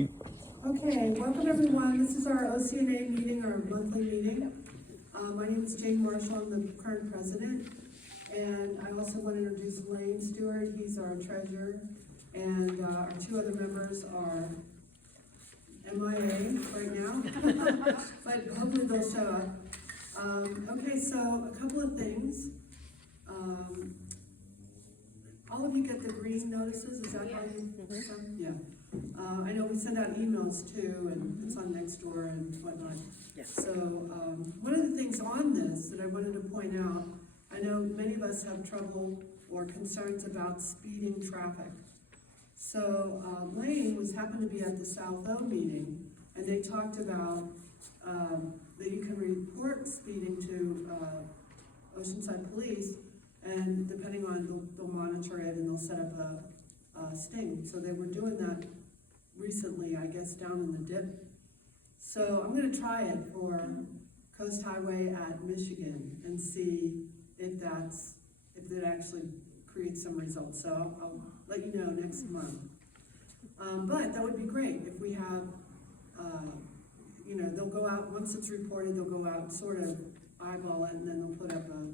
Shoot. Okay, welcome everyone. This is our OCNA meeting, our monthly meeting. My name is Jane Marshall, I'm the current president. And I also want to introduce Lane Stewart, he's our treasurer. And our two other members are MIA right now, but hopefully they'll show up. Okay, so a couple of things. All of you get the green notices, is that how you? Yeah. I know we send out emails too, and it's on Nextdoor and whatnot. Yes. So, one of the things on this that I wanted to point out, I know many of us have trouble or concerns about speeding traffic. So, Lane happened to be at the South O meeting, and they talked about, that you can report speeding to, Oceanside Police, and depending on, they'll monitor it and they'll set up a sting. So they were doing that recently, I guess, down in the dip. So I'm gonna try it for Coast Highway at Michigan and see if it actually creates some results. So I'll let you know next month. But that would be great if we have, they'll go out, once it's reported, they'll go out and sort of eyeball it, and then they'll put up a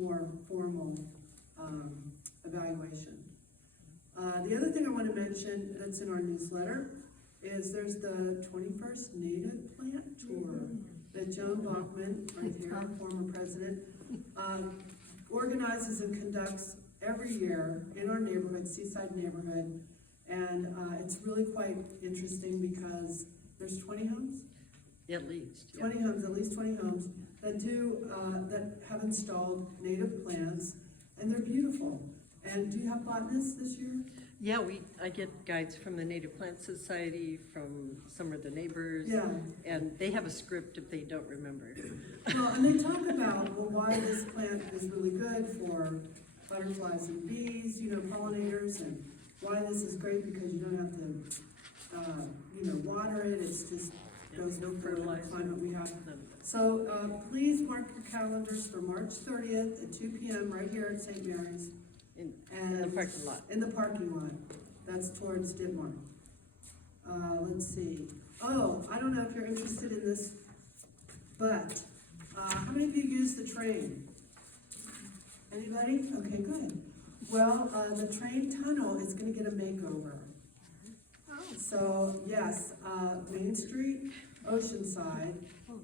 more formal evaluation. The other thing I want to mention that's in our newsletter is there's the 21st Native Plant Tour that Joan Bachman, right here, former president, organizes and conducts every year in our neighborhood, Seaside neighborhood. And it's really quite interesting because there's 20 homes? At least. 20 homes, at least 20 homes that have installed native plants, and they're beautiful. And do you have botanists this year? Yeah, I get guides from the Native Plant Society, from some of the neighbors. Yeah. And they have a script if they don't remember. Well, and they talk about, why this plant is really good for butterflies and bees, pollinators, and why this is great because you don't have to, water it. It's just goes no fertilizer climate we have. So please mark your calendars for March 30th at 2 p.m. right here at St. Mary's. In the parking lot. In the parking lot. That's towards Ditmar. Let's see. Oh, I don't know if you're interested in this, but how many of you use the train? Anybody? Okay, good. Well, the train tunnel is going to get a makeover. So, yes, Main Street, Oceanside,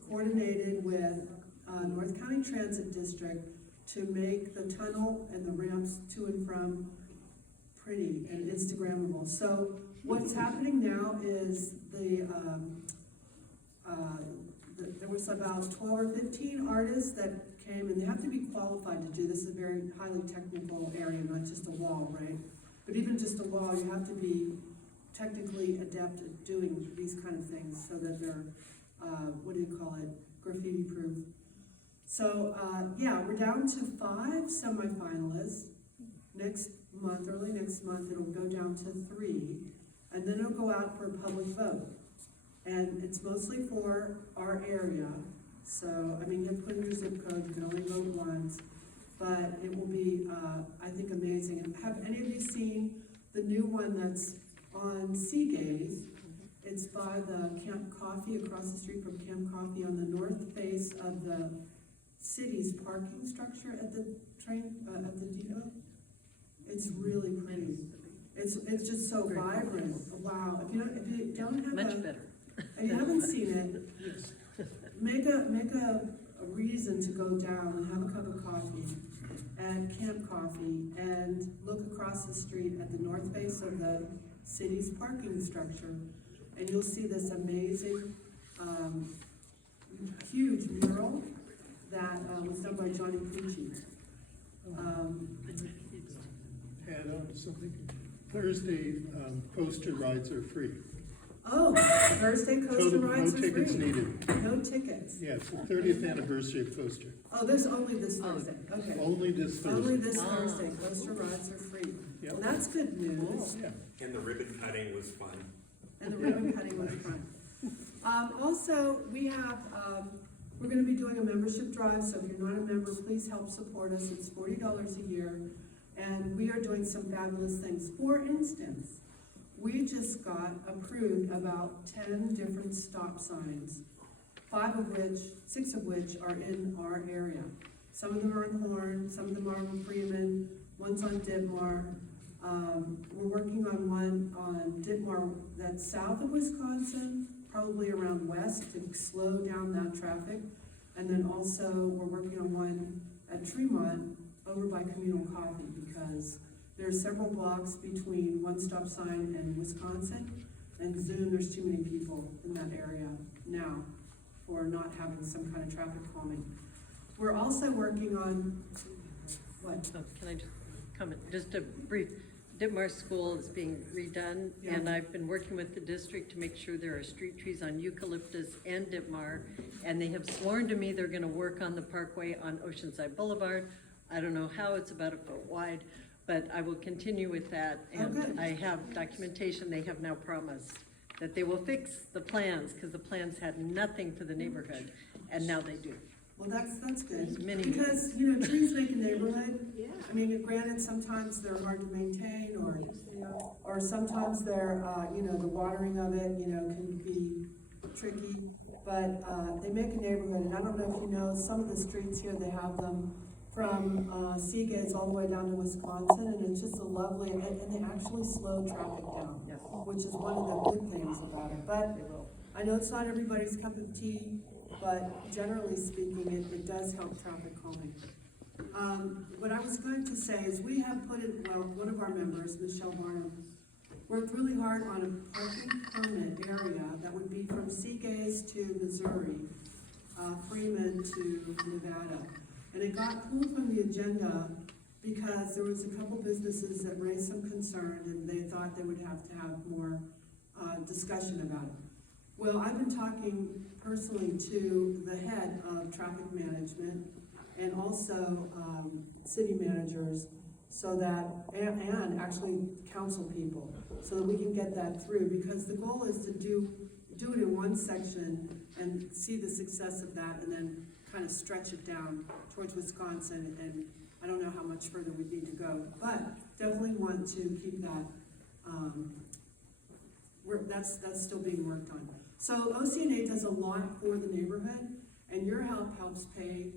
coordinated with North County Transit District to make the tunnel and the ramps to and from pretty and Instagrammable. So what's happening now is there was about 12 or 15 artists that came, and they have to be qualified to do this. Is a very highly technical area, not just a wall, right? But even just a wall, you have to be technically adept at doing these kind of things so that they're, graffiti proof. So, we're down to 5 semifinalists. Next month, early next month, it'll go down to 3, and then it'll go out for a public vote. And it's mostly for our area. So, you have to put in your zip code, you can only vote once, but it will be, I think, amazing. And have any of you seen the new one that's on Seagaze? It's by the Camp Coffee, across the street from Camp Coffee, on the north face of the city's parking structure at the train, at the depot. It's really pretty. It's just so vibrant. Wow. If you don't have Much better. If you haven't seen it, make a reason to go down and have a cup of coffee at Camp Coffee and look across the street at the north face of the city's parking structure, and you'll see this amazing, huge mural that was done by Johnny Pucci. Add on something. Thursday, coaster rides are free. Oh, Thursday coaster rides are free. No tickets needed. No tickets. Yeah, it's the 30th anniversary of Coaster. Oh, there's only this Thursday, okay. Only this Thursday. Only this Thursday, coaster rides are free. Yep. Well, that's good news. Yeah. And the ribbon cutting was fun. And the ribbon cutting was fun. Also, we have, we're gonna be doing a membership drive, so if you're not a member, please help support us. It's $40 a year, and we are doing some fabulous things. For instance, we just got approved about 10 different stop signs, 6 of which are in our area. Some of them are in Horn, some of them are in Freeman, one's on Ditmar. We're working on one on Ditmar that's south of Wisconsin, probably around west to slow down that traffic. And then also, we're working on one at Tremont over by Communal Coffee because there's several blocks between one stop sign and Wisconsin. And soon there's too many people in that area now for not having some kind of traffic calming. We're also working on, what? Oh, can I just comment, just a brief, Ditmar School is being redone, Yeah. and I've been working with the district to make sure there are street trees on Eucalyptus and Ditmar, and they have sworn to me they're gonna work on the parkway on Oceanside Boulevard. I don't know how, it's about a foot wide, but I will continue with that, and good. I have documentation, they have now promised that they will fix the plans, because the plans had nothing for the neighborhood, and now they do. Well, that's good. There's many- Because, trees make a neighborhood. I mean, granted, sometimes they're hard to maintain, or sometimes they're, the watering of it, can be tricky. But, they make a neighborhood, and I don't know if you know, some of the streets here, they have them from, Seagates all the way down to Wisconsin, and it's just a lovely, and they actually slow traffic down, Yes. which is one of the good things about it. But They will. I know it's not everybody's cup of tea, but generally speaking, it does help traffic calming. What I was going to say is we have put in, one of our members, Michelle Barnum, worked really hard on a parking permit area that would be from Seagays to Missouri, Freeman to Nevada. And it got pulled from the agenda because there was a couple businesses that raised some concern and they thought they would have to have more discussion about it. Well, I've been talking personally to the head of traffic management and also city managers so that, and actually council people, so that we can get that through, because the goal is to do it in one section and see the success of that and then kind of stretch it down towards Wisconsin, and I don't know how much further we need to go, but definitely want to keep that, that's still being worked on. So OCNA does a lot for the neighborhood, and your help helps pay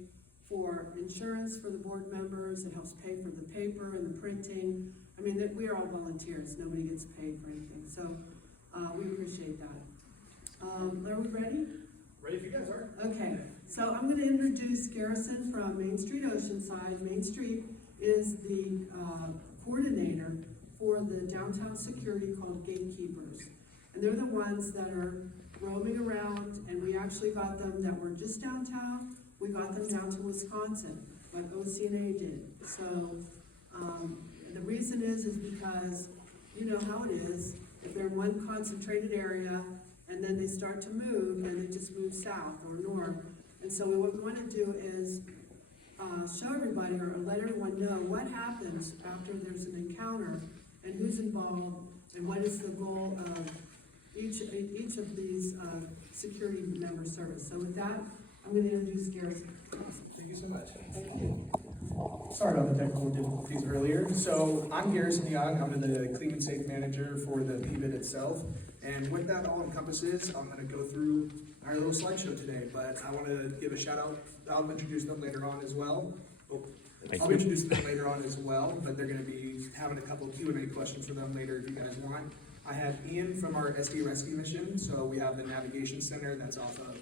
for insurance for the board members, it helps pay for the paper and the printing. I mean, we are all volunteers, nobody gets paid for anything, so we appreciate that. Are we ready? Ready if you guys are. Okay, so I'm gonna introduce Garrison from Main Street Oceanside. Main Street is the coordinator for the downtown security called Gatekeepers. And they're the ones that are roaming around, and we actually got them that were just downtown, we got them down to Wisconsin, like OCNA did. So, the reason is because, you know how it is, if they're in one concentrated area, and then they start to move, and they just move south or north. And so what we wanna do is, show everybody or let everyone know what happens after there's an encounter, and who's involved, and what is the goal of each of these security member service. So with that, I'm going to introduce Garrison. Thank you so much. Sorry about the technical difficulties earlier. So I'm Garrison Young. I'm the Clean and Safe Manager for the PBIT itself. And what that all encompasses, I'm going to go through our little slideshow today, but I want to give a shout out. I'll introduce them later on as well. I'll introduce them later on as well, but they're going to be having a couple of Q&A questions for them later if you guys want. I have Ian from our SD Rescue Mission. So we have the navigation center that's off of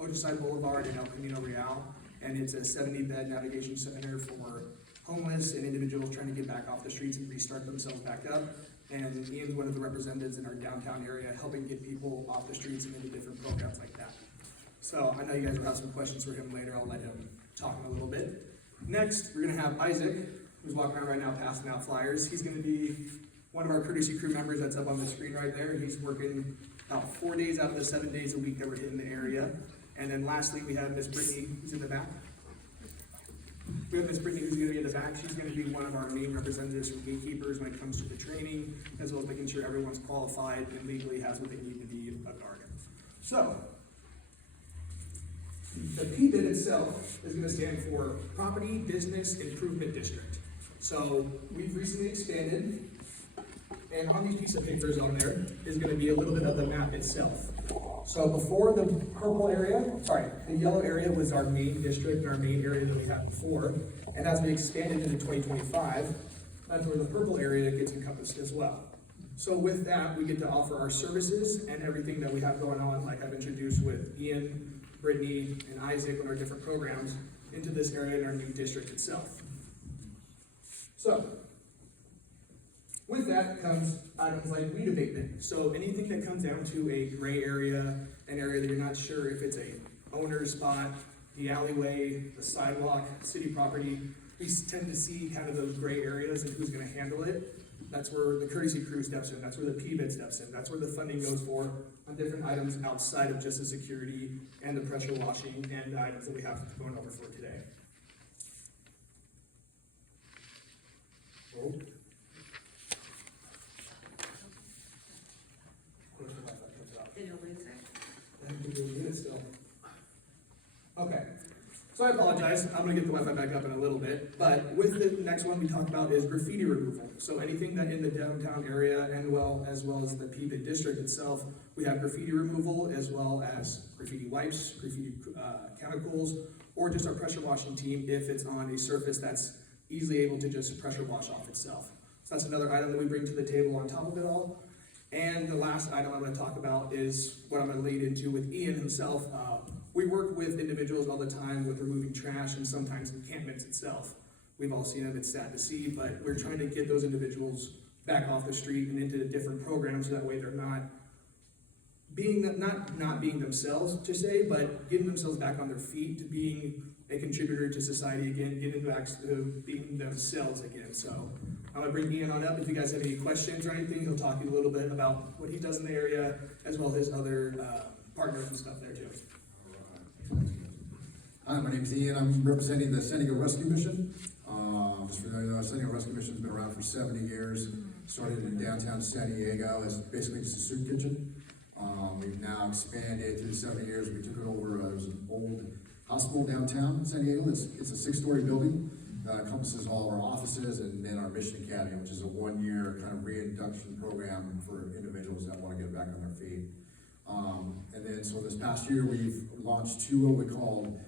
Oceanside Boulevard in El Camino Real, and it's a 70-bed navigation center for homeless and individuals trying to get back off the streets and restart themselves back up. And Ian's one of the representatives in our downtown area helping get people off the streets and into different programs like that. So I know you guys will have some questions for him later. I'll let him talk in a little bit. Next, we're gonna have Isaac, who's walking around right now passing out flyers. He's gonna be one of our courtesy crew members that's up on the screen right there. He's working about 4 days out of the 7 days a week that we're hitting the area. And then lastly, we have Miss Brittany, who's in the back. We have Miss Brittany, who's gonna be in the back. She's gonna be one of our main representatives from Gatekeepers when it comes to the training, as well as making sure everyone's qualified and legally has what they need to be a guard. So, the PBID itself is gonna stand for Property Business Improvement District. So, we've recently expanded, And on these pieces of papers on there is gonna be a little bit of the map itself. So before the the yellow area was our main district and our main area that we had before. And as we expanded into 2025, that's where the purple area gets encompassed as well. So with that, we get to offer our services and everything that we have going on, like I've introduced with Ian, Brittany, and Isaac on our different programs into this area in our new district itself. So, with that comes items like weed abatement. So anything that comes down to a gray area, an area that you're not sure if it's a owner's spot, the alleyway, the sidewalk, city property, we tend to see kind of those gray areas and who's gonna handle it. That's where the courtesy crew steps in, that's where the PBID steps in, that's where the funding goes for on different items outside of just the security and the pressure washing and the items that we have going over for today. Oh. Okay, so I apologize, I'm gonna get the Wi-Fi back up in a little bit, but with the next one we talk about is graffiti removal. So anything that in the downtown area and as well as the PBID district itself, we have graffiti removal as well as graffiti wipes, graffiti chemicals, or just our pressure washing team if it's on a surface that's easily able to just pressure wash off itself. So that's another item that we bring to the table on top of it all. And the last item I'm gonna talk about is what I'm gonna lead into with Ian himself. We work with individuals all the time with removing trash and sometimes encampments itself. We've all seen it, it's sad to see, but we're trying to get those individuals back off the street and into different programs, so that way they're not being, not being themselves to say, but getting themselves back on their feet to being a contributor to society again, getting back to being themselves again. So I'm gonna bring Ian on up. If you guys have any questions or anything, he'll talk to you a little bit about what he does in the area, as well as his other partners and stuff there too. Hi, my name is Ian. I'm representing the San Diego Rescue Mission. Just for those who know, San Diego Rescue Mission's been around for 70 years. Started in downtown San Diego as basically just a soup kitchen. We've now expanded through the 70 years. We took it over. There's an old hospital downtown in San Diego. It's a 6-story building that encompasses all of our offices and then our Mission Academy, which is a 1-year kind of reinduction program for individuals that want to get back on their feet. And then so this past year we've launched 2 what we call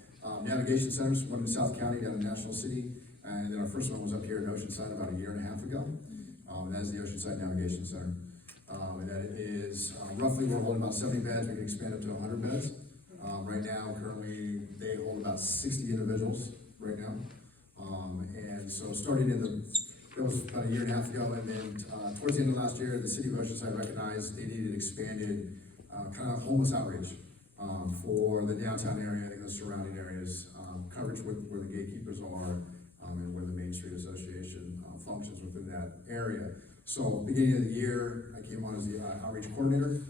navigation centers, one in South County down in National City, and then our first one was up here in Oceanside about 1.5 years ago. And that is the Oceanside Navigation Center. And that is roughly, we're holding about 70 beds. We can expand up to 100 beds. Right now, currently, they hold about 60 individuals right now. And so starting that was about 1.5 years ago, and then towards the end of last year, the city of Oceanside recognized they needed expanded kind of homeless outreach for the downtown area and the surrounding areas, coverage with where the gatekeepers are, and where the Main Street Association functions within that area. So beginning of the year, I came on as the outreach coordinator.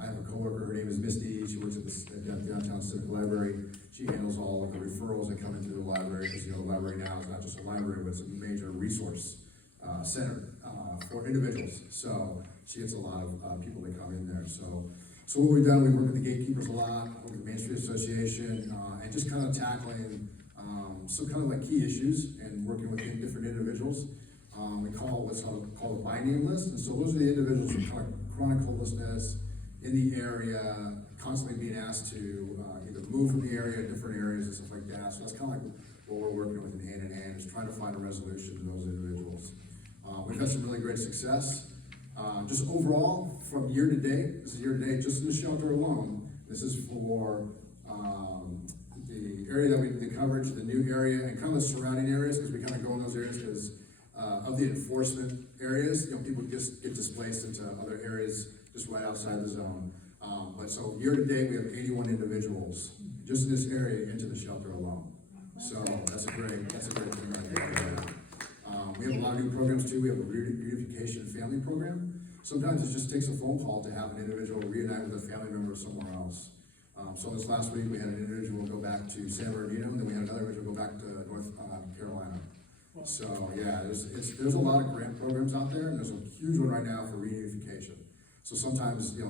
I have a coworker, her name is Misty. She works at the downtown Civic Library. She handles all of the referrals that come into the library, because the library now is not just a library, but it's a major resource center for individuals. So she gets a lot of people that come in there. So what we've done, we work with the gatekeepers a lot, with the Main Street Association, and just kind of tackling some kind of like key issues and working with different individuals. We call what's called a by name list, and so those are the individuals with chronic homelessness in the area, constantly being asked to either move from the area, different areas and stuff like that. So that's kind of like what we're working with in hand, is trying to find a resolution to those individuals. We've had some really great success. Just overall, from year to date, this is year to date, just in the shelter alone, this is for the area that the coverage, the new area, and kind of the surrounding areas, because we kind of go in those areas because of the enforcement areas, people just get displaced into other areas just right outside the zone. But so year to date, we have 81 individuals just in this area into the shelter alone. So that's a great thing right there. We have a lot of new programs too. We have a reunification family program. Sometimes it just takes a phone call to have an individual reunite with a family member somewhere else. So this last week, we had an individual go back to San Bernardino, and then we had another individual go back to North Carolina. So yeah, there's a lot of grant programs out there, and there's a huge one right now for reunification. So sometimes, they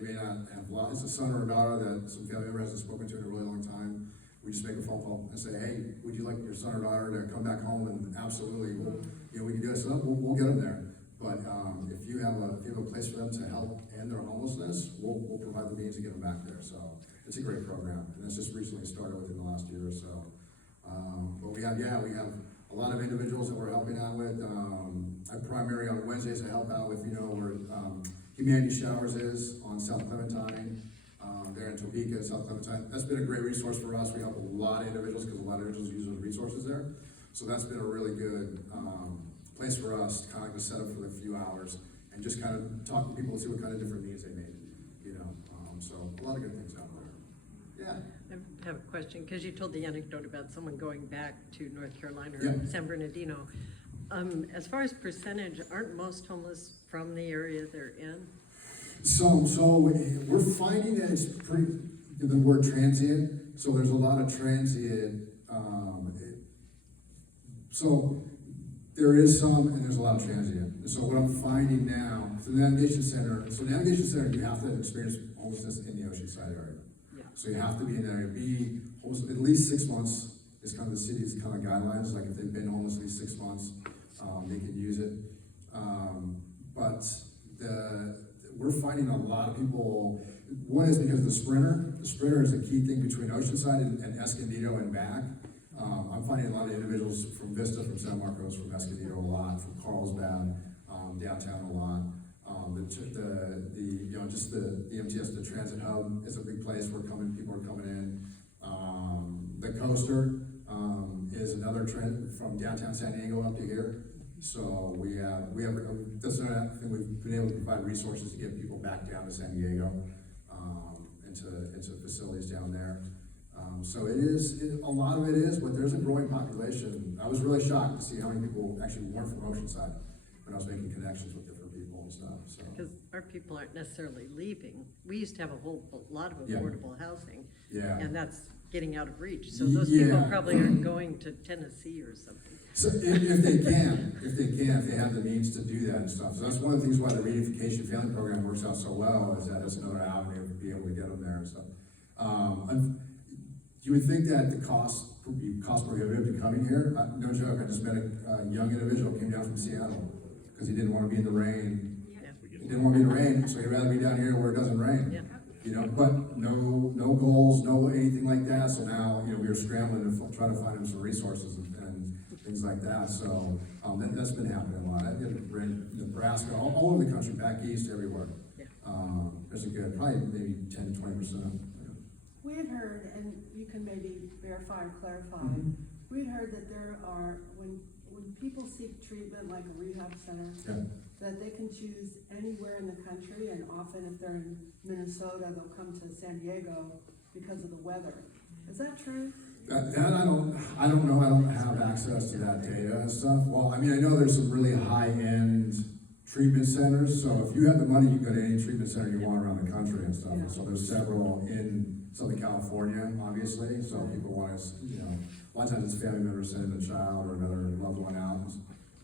may not have, it's a son or a daughter that some family member hasn't spoken to in a really long time. We just make a phone call and say, hey, would you like your son or daughter to come back home? And absolutely, we can do it. So we'll get them there. But, if you have a place for them to help end their homelessness, we'll provide the means to get them back there, so it's a great program, and it's just recently started within the last year or so. But we have a lot of individuals that we're helping out with. I primarily on Wednesdays I help out with, where Humanity Showers is on South Clementine, there in Topeka, South Clementine. That's been a great resource for us. We help a lot of individuals because a lot of individuals use those resources there. So that's been a really good place for us to kind of set up for a few hours and just kind of talk to people and see what kind of different needs they may, so a lot of good things out there. Yeah. I have a question, because you told the anecdote about someone going back to North Carolina or Yeah. San Bernardino. As far as percentage, aren't most homeless from the area they're in? So we're finding that it's the word transient, so there's a lot of transient, so there is some and there's a lot of transient. And so what I'm finding now, the Navigation Center, you have to experience homelessness in the Oceanside area. Yeah. So you have to be in there, be homeless at least 6 months is kind of the city's kind of guidelines, like if they've been homeless at least 6 months, they can use it. But we're finding a lot of people, one is because of the Sprinter is a key thing between Oceanside and Escondido and back. I'm finding a lot of individuals from Vista, from San Marcos, from Escondido a lot, from Carlsbad, downtown a lot. The MTS, the transit hub is a big place where people are coming in. The Coaster, is another trend from downtown San Diego up to here. So we have, that's another thing, we've been able to provide resources to get people back down to San Diego, into facilities down there. So a lot of it is, but there's a growing population. I was really shocked to see how many people actually weren't from Oceanside when I was making connections with different people and stuff, so. Because our people aren't necessarily leaving. We used to have a whole lot of Yeah. affordable housing. Yeah. And that's getting out of reach. So those people Yeah. probably aren't going to Tennessee or something. So if they have the means to do that and stuff. So that's one of the things why the reunification family program works out so well, is that it's another avenue to be able to get them there and stuff. You would think that the cost prohibitive to coming here. No joke, I just met a young individual who came down from Seattle because he didn't want to be in the rain. Yeah. He didn't want to be in the rain, so he'd rather be down here where it doesn't rain. Yeah. But no goals, no anything like that. So now, we are scrambling to try to find him some resources and things like that. So that's been happening a lot. I've been in Nebraska, all over the country, back east, everywhere. Yeah. There's a good, probably maybe 10 to 20%. We had heard, and you can maybe verify or clarify, Mhm. we had heard that there are, when people seek treatment like a rehab center, Yeah. that they can choose anywhere in the country, and often if they're in Minnesota, they'll come to San Diego because of the weather. Is that true? That I don't know. I don't have access to that data and stuff. Well, I know there's some really high-end treatment centers. So if you have the money, you can go to any treatment center you want around the country and stuff. Yeah. So there's several in Southern California, obviously. So people want to, a lot of times it's family members sending a child or another loved one out and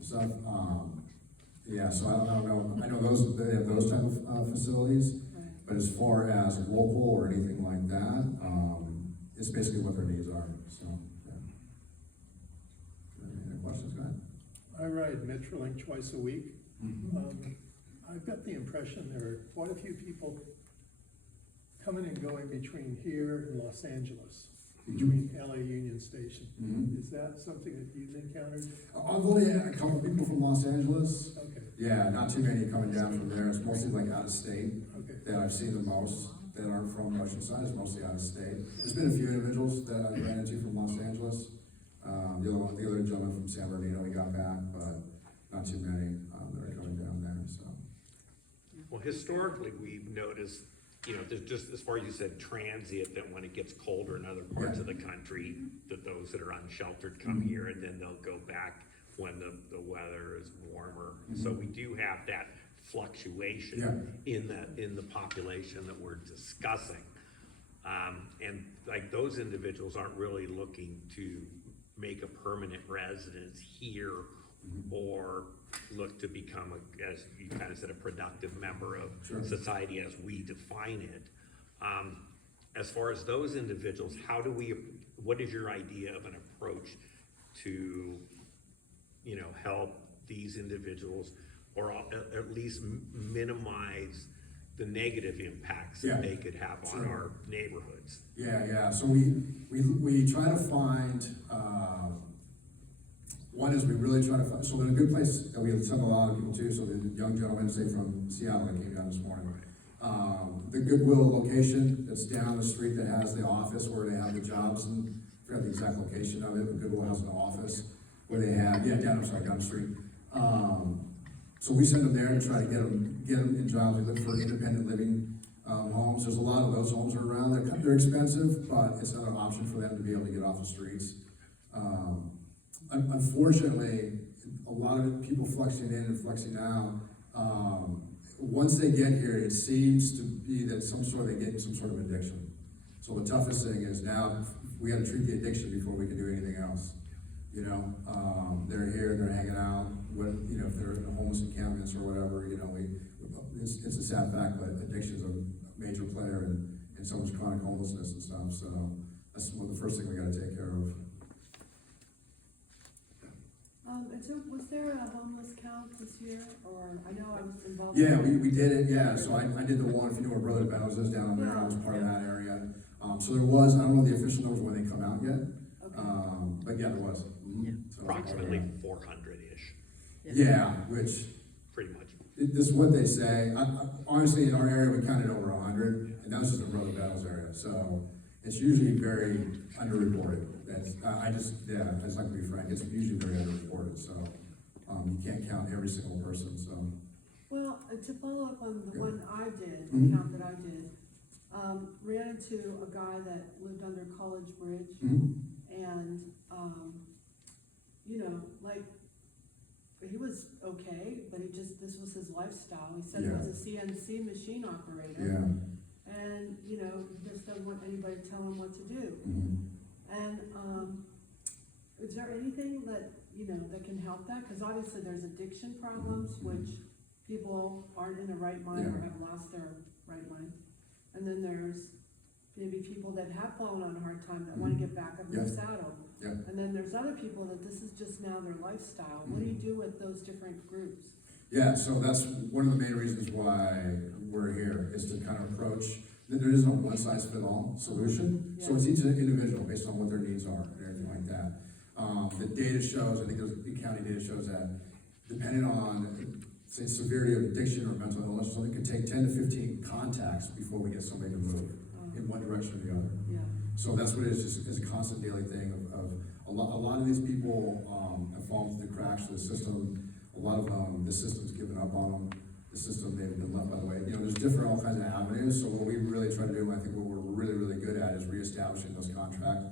stuff. Yeah, so I don't know. I know they have those type of facilities. Right. But as far as local or anything like that, it's basically what their needs are, so, yeah. Any questions, go ahead? I ride Metrolink twice a week. I've got the impression there are quite a few people coming and going between here and Los Angeles, between LA Union Station. Mhm. Is that something that you've encountered? I've only had a couple people from Los Angeles. Okay, Yeah, not too many coming down from there. It's mostly like out of state okay. that I've seen the most that aren't from Oceanside. It's mostly out of state. There's been a few individuals that I ran into from Los Angeles. The other gentleman from San Bernardino, he got back, but not too many that are coming down there, so. Well, historically, we've noticed, there's just, as far as you said, transient, that when it gets colder in other parts of the country, that those that are unsheltered come here, and then they'll go back when the weather is warmer. So we do have that fluctuation in the population that we're discussing. And like those individuals aren't really looking to make a permanent residence here or look to become, as you kind of said, a productive member of society as we define it. As far as those individuals, what is your idea of an approach to, help these individuals or at least minimize the negative impacts Yeah. that they could have on Sure. our neighborhoods. Yeah, so we try to find, one is we really try to find, so there's a good place that we send a lot of people to, so the young gentleman, say from Seattle that came down this morning. The Goodwill location that's down the street that has the office where they have the jobs, and I forgot the exact location of it, but Goodwill has an office where they have, down the street. So we send them there and try to get them in jobs. We look for independent living homes. There's a lot of those homes around. They're expensive, but it's another option for them to be able to get off the streets. Unfortunately, a lot of people flexing in and flexing out. Once they get here, it seems to be that they get some sort of addiction. So the toughest thing is now we got to treat the addiction before we can do anything else. You know, they're here, they're hanging out. If they're in the homeless encampments or whatever, it's a sad fact, but addiction is a major player in someone's chronic homelessness and stuff. So that's one of the first things we got to take care of. And so was there a homeless count this year, or I know I was involved? Yeah, we did it, yeah, so I did the one, if you know where Brother Bells is down there, I was part of that area. So there was, I don't know the official numbers when they come out yet, but yeah, there was. So, Approximately 400-ish, Yeah, which, pretty much. this is what they say. Honestly, in our area, we counted over 100, and that was just the Brother Battles area. So it's usually very underreported. I just like to be frank, it's usually very underreported. So you can't count every single person. So Well, to follow up on the one I did, Mhm. the count that I did, ran into a guy that lived under College Bridge, and he was okay, but this was his lifestyle. He said he was a CNC machine operator. yeah. And, he just doesn't want anybody to tell him what to do. And, is there anything that, that can help that? Because obviously there's addiction problems, which people aren't in the right mind or have lost their right mind. And then there's maybe people that have fallen on a hard time that want to get back up in the saddle. Yeah. And then there's other people that this is just now their lifestyle. What do you do with those different groups? Yeah, so that's one of the main reasons why we're here, is to kind of approach, there is no one-size-fits-all solution. So it's each individual based on what their needs are and everything like that. The data shows, I think the county data shows that depending on, say, severity of addiction or mental illness, something could take 10 to 15 contacts before we get somebody to move in one direction or the other. Yeah. So that's what it is, just is a constant daily thing of a lot of these people have fallen through the cracks of the system. A lot of them, the system's given up on them. The system, they've been left by the way. There's different all kinds of avenues. So what we really try to do, and I think what we're really, really good at, is reestablishing those contracts.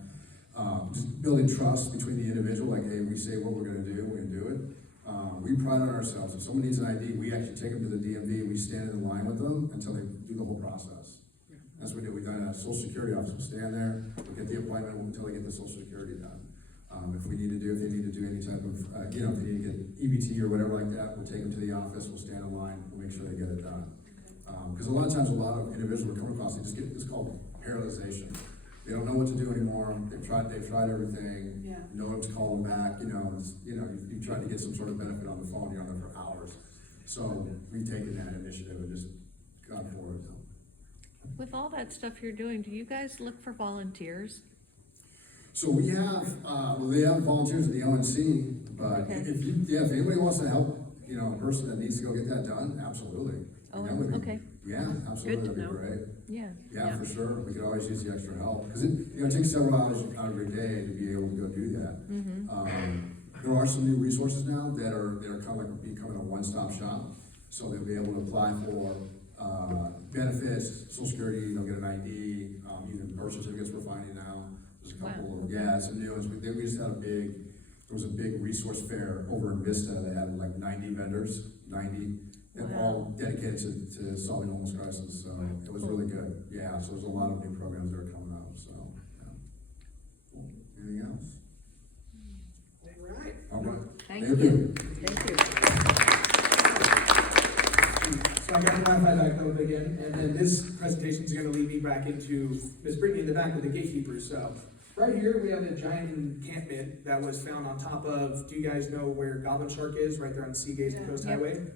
Just building trust between the individual, like, hey, we say what we're gonna do, we're gonna do it. We pride on ourselves. If someone needs an ID, we actually take them to the DMV, we stand in line with them until they do the whole process. That's what we do. We've done a social security office. We'll stand there, we'll get the appointment until they get the social security done. If they need to do any type of, if they need to get EBT or whatever like that, we'll take them to the office, we'll stand in line, we'll make sure they get it done. Because a lot of times, a lot of individuals are coming across, they just get, it's called paralyzation. They don't know what to do anymore, they've tried everything, Yeah. no one's calling back, you tried to get some sort of benefit on the phone, you're on there for hours. So we've taken that initiative and just gone forward. With all that stuff you're doing, do you guys look for volunteers? So we have, they have volunteers at the ONC, but Okay. if anybody wants to help, a person that needs to go get that done, absolutely. Oh, That would be- okay. Yeah, absolutely, Good to that'd be know. great. Yeah. Yeah, for sure, we could always use the extra help, because it takes several hours out of your day to be able to go do that. There are some new resources now that are kind of like becoming a one-stop shop, so they'll be able to apply for, benefits, social security, they'll get an ID, even birth certificates we're finding now. There's a couple of, some new ones, we just had there was a big resource fair over in Vista, they had like 90 vendors, and all dedicated to solving homeless crisis, so it was really good. Yeah, so there's a lot of new programs that are coming up, so, yeah. Cool. Anything else? All right. Thank you. Thank you. So I got to modify that code again, and then this presentation is gonna lead me back into Ms. Brittany in the back with the gatekeepers. So right here, we have a giant encampment that was found on top of, do you guys know where Goblin Shark is? Right there on Seagate and Coast Yep. Highway.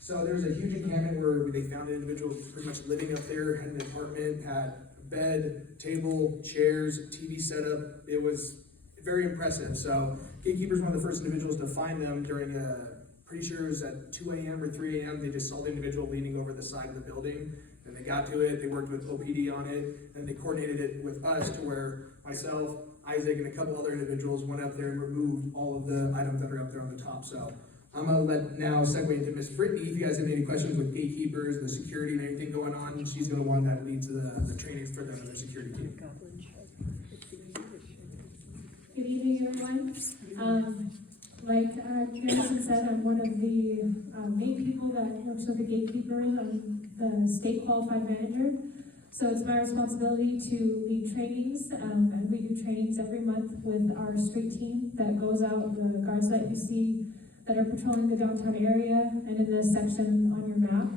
So there was a huge encampment where they found an individual pretty much living up there, had an apartment, had a bed, table, chairs, TV setup. It was very impressive. So Gatekeeper's one of the first individuals to find them during pretty sure it was at 2 a.m. or 3 a.m. They just saw the individual leaning over the side of the building. And they got to it, they worked with OPD on it, and they coordinated it with us to where myself, Isaac, and a couple other individuals went up there and removed all of the items that are up there on the top. So I'm gonna let now segue into Miss Brittany. If you guys have any questions with gatekeepers, the security and everything going on, she's the one that leads the training for the security team. Good evening, everyone. Like Harrison said, I'm one of the main people that works with the gatekeeper. I'm the state qualified manager. So it's my responsibility to lead trainings, and we do trainings every month with our street team that goes out, the guards that you see that are patrolling the downtown area and in the section on your map.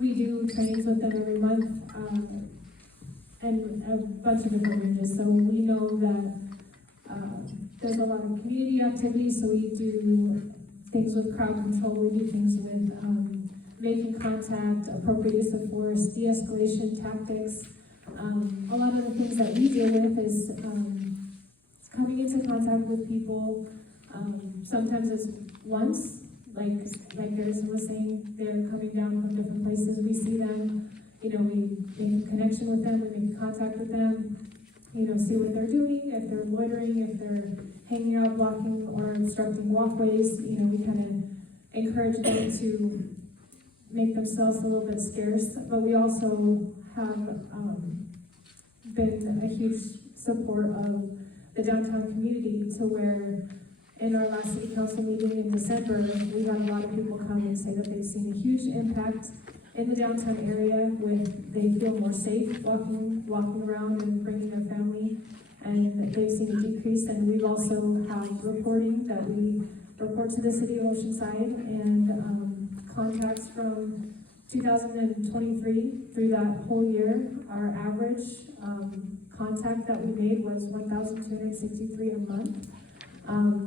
We do trainings with them every month, and a bunch of different ranges. So we know that there's a lot of community activities, so we do things with crowd control, we do things with making contact, appropriate use of force, de-escalation tactics. A lot of the things that we deal with is coming into contact with people. Sometimes it's once, like Garrison was saying, they're coming down from different places, we see them, we make a connection with them, we make contact with them, see what they're doing, if they're loitering, if they're hanging out, blocking or obstructing walkways, we kind of encourage them to make themselves a little bit scarce, but we also have been a huge support of the downtown community to where in our last city council meeting in December, we had a lot of people come and say that they've seen a huge impact in the downtown area with they feel more safe walking around and bringing their family, and they've seen a decrease. And we've also have reporting that we report to the city of Oceanside, and contacts from 2023 through that whole year, our average contact that we made was 1,263 a month.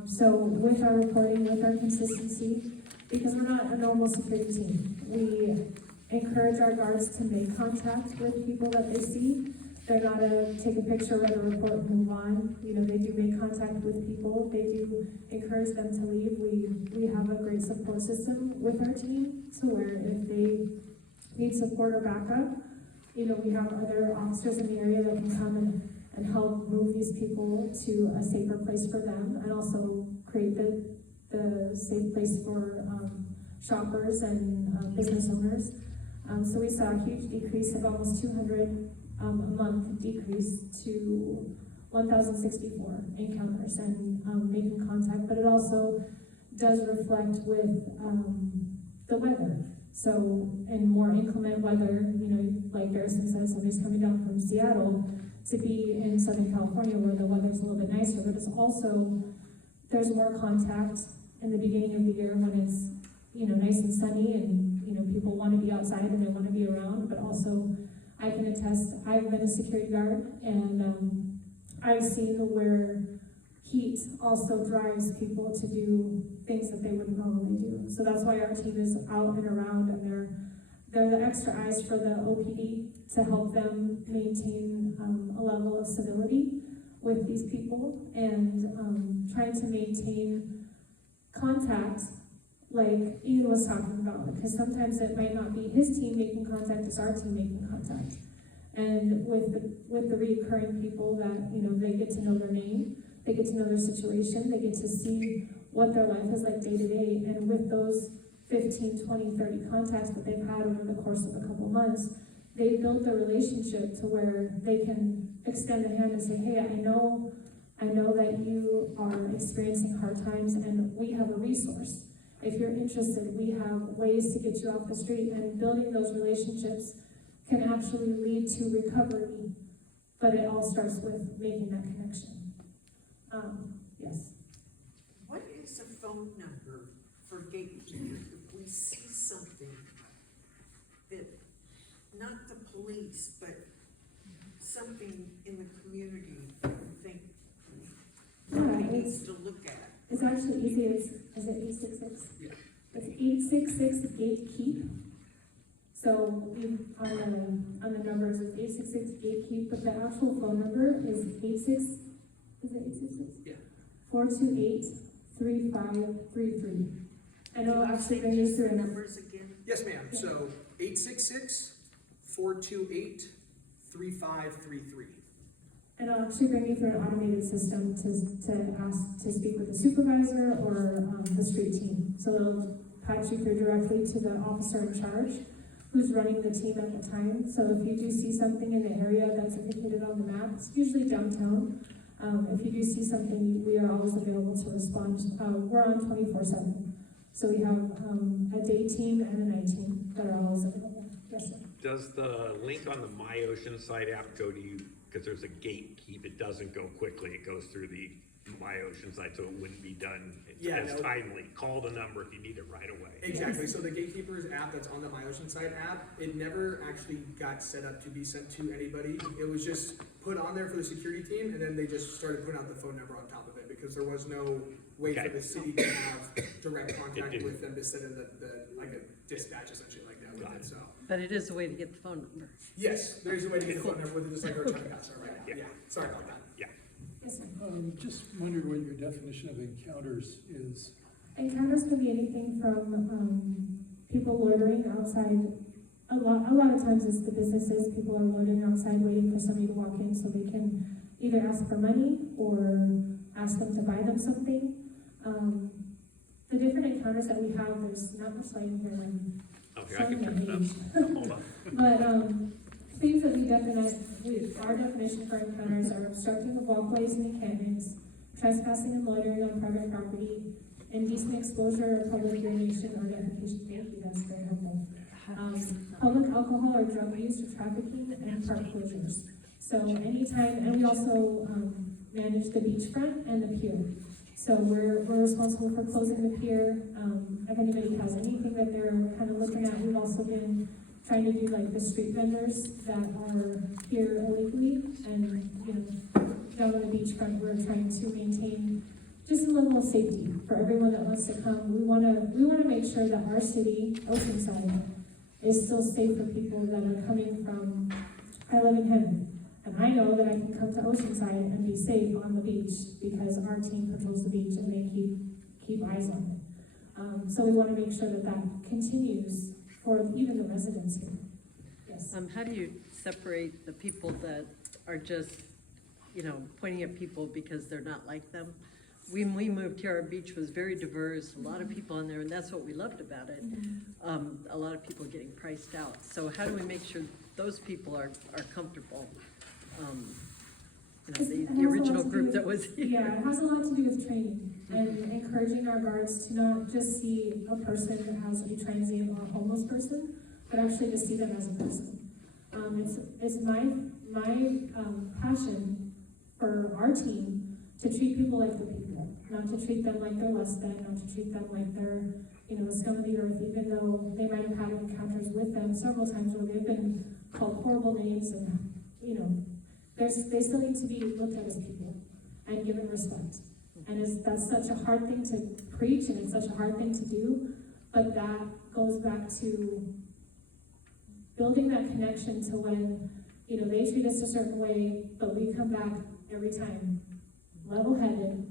So with our reporting, with our consistency, because we're not a normal security team, we encourage our guards to make contact with people that they see. They're not a take a picture, write a report, and move on. They do make contact with people. They do encourage them to leave. We have a great support system with our team, so where if they need support or backup, we have other officers in the area that can come and help move these people to a safer place for them, and also create the safe place for shoppers and business owners. So we saw a huge decrease of almost 200 a month decrease to 1,064 encounters and making contact, but it also does reflect with the weather. So in more inclement weather, like Garrison said, somebody's coming down from Seattle to be in Southern California where the weather's a little bit nicer, but it's also, there's more contact in the beginning of the year when it's, nice and sunny and, people want to be outside and they want to be around, but also I can attest, I've been a security guard and I've seen where heat also drives people to do things that they wouldn't normally do. So that's why our team is out and around, and they're the extra eyes for the OPD to help them maintain a level of civility with these people, and trying to maintain contact like Ian was talking about, because sometimes it might not be his team making contact, it's our team making contact. And with the reoccurring people that, they get to know their name, they get to know their situation, they get to see what their life is like day to day, and with those 15, 20, 30 contacts that they've had over the course of a couple months, they built a relationship to where they can extend a hand and say, hey, I know that you are experiencing hard times and we have a resource. If you're interested, we have ways to get you off the street, and building those relationships can actually lead to recovery, but it all starts with making that connection. Yes. What is a phone number for gatekeepers if we see something that, not the police, but something in the community that we think Yeah, we needs to look at? it's actually easy. Is it 866? Yeah. It's 866 Gatekeep. So we, on the numbers, it's 866 Gatekeep, but the actual phone number is 866? Yeah. 428-3533. And it'll actually bring you through a number. Numbers again? Yes, ma'am. So 866-428-3533. And I'll actually bring you through an automated system to ask to speak with the supervisor or the street team. So it'll patch you through directly to the officer in charge who's running the team at the time. So if you do see something in the area that's indicated on the map, it's usually downtown. If you do see something, we are always available to respond. We're on 24/7. So we have a day team and a night team that are always available. Yes, sir. Does the link on the My Oceanside app go to you, because there's a gatekeep, it doesn't go quickly, it goes through the My Oceanside, so it wouldn't be done Yeah, as no. timely. Call the number if you need it right away. Exactly. So the Gatekeepers app that's on the My Oceanside app, it never actually got set up to be sent to anybody. It was just put on there for the security team, and then they just started putting out the phone number on top of it because there was no way for Okay. the city to have direct contact didn't- with them to send in the like a dispatch essentially like that with Got it. it. So But it is a way to get the phone number. yes, there's a way to get the phone number with it, just like our truck pass are right now. Yeah. Yeah. Sorry about that. Yeah. Yes, sir. Just wondered what your definition of encounters is. Encounters can be anything from people loitering outside. A lot of times it's the businesses. People are loitering outside waiting for somebody to walk in so they can either ask for money or ask them to buy them something. The different encounters that we have, there's not much light in here. Okay, I can turn it up. Hold on. But things that our definition for encounters are obstructing of walkways and encampments, trespassing and loitering on private property, indecent exposure of public urination or defecation. Thank you, that's very helpful. Public alcohol or drug use or trafficking and park closures. So anytime, and we also manage the beachfront and the pier. So we're responsible for closing the pier. If anybody has anything that they're kind of looking at, we've also been trying to do like the street vendors that are here illegally, and down on the beachfront, we're trying to maintain just a level of safety for everyone that wants to come. We want to make sure that our city, Oceanside, is still safe for people that are coming from. I live in Hammond, and I know that I can come to Oceanside and be safe on the beach because our team patrols the beach and they keep eyes on it. So we want to make sure that that continues for even the residents here. Yes. How do you separate the people that are just, pointing at people because they're not like them? When we moved here, our beach was very diverse, a lot of people in there, and that's what we loved about it. A lot of people getting priced out. So how do we make sure those people are comfortable? It has a The lot original to group do- that was here. Yeah, it has a lot to do with training and encouraging our guards to not just see a person as a transient or a homeless person, but actually to see them as a person. It's my passion for our team to treat people like the people, not to treat them like they're less than, not to treat them like they're, the scum of the earth, even though they might have had encounters with them several times where they've been called horrible names and, they still need to be looked at as people and given respect. And that's such a hard thing to preach and it's such a hard thing to do, but that goes back to building that connection to when, they treat us a certain way, but we come back every time level-headed,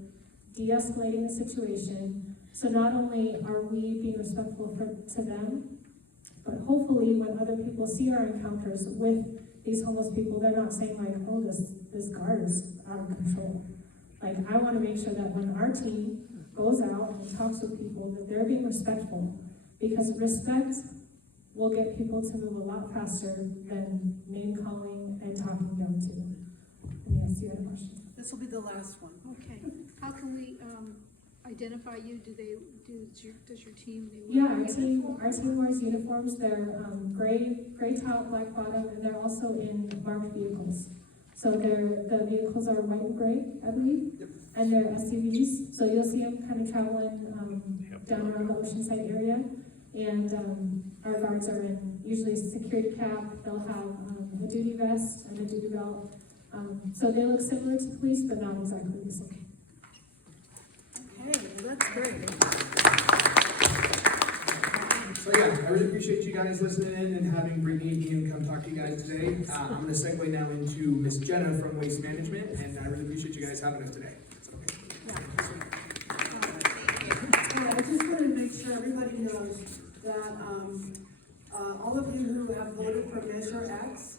de-escalating the situation. So not only are we being respectful to them, but hopefully when other people see our encounters with these homeless people, they're not saying like, oh, this guard is out of control. Like, I want to make sure that when our team goes out and talks with people, that they're being respectful, because respect will get people to move a lot faster than name calling and talking down to them. Yes, you had a question. This will be the last one. Okay, how can we, identify you? Does your team? Yeah, our team wears uniforms. They're gray top, black bottom, and they're also in marked vehicles. So the vehicles are white and gray, I believe, and they're SUVs. So you'll see them kind of traveling down around the Oceanside area. And our guards are in usually a security cap. They'll have a duty vest and a duty belt. So they look similar to police, but not exactly the same. Okay, well, that's great. So yeah, I really appreciate you guys listening in and having Brittany and Ian come talk to you guys today. I'm gonna segue now into Miss Jenna from Waste Management, and I really appreciate you guys having us today. Yeah, I just wanted to make sure everybody knows that, all of you who have voted for Measure X,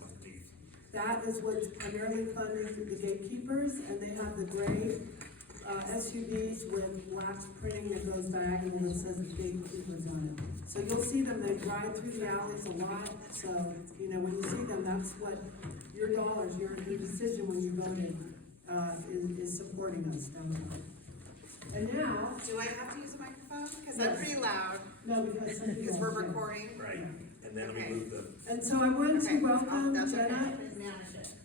that is what's primarily funding the gatekeepers, and they have the gray, SUVs with black printing that goes diagonal that says gatekeepers on it. So you'll see them, they drive through the alleys a lot, so, you know, when you see them, that's what your dollars, your decision when you voted, is supporting us down the road. And now, Do I have to use a microphone? Because I'm pretty loud, no, because somebody because else we're did. recording. Right, and then we Okay. move the, And so I wanted Okay, to welcome that's Jenna, okay.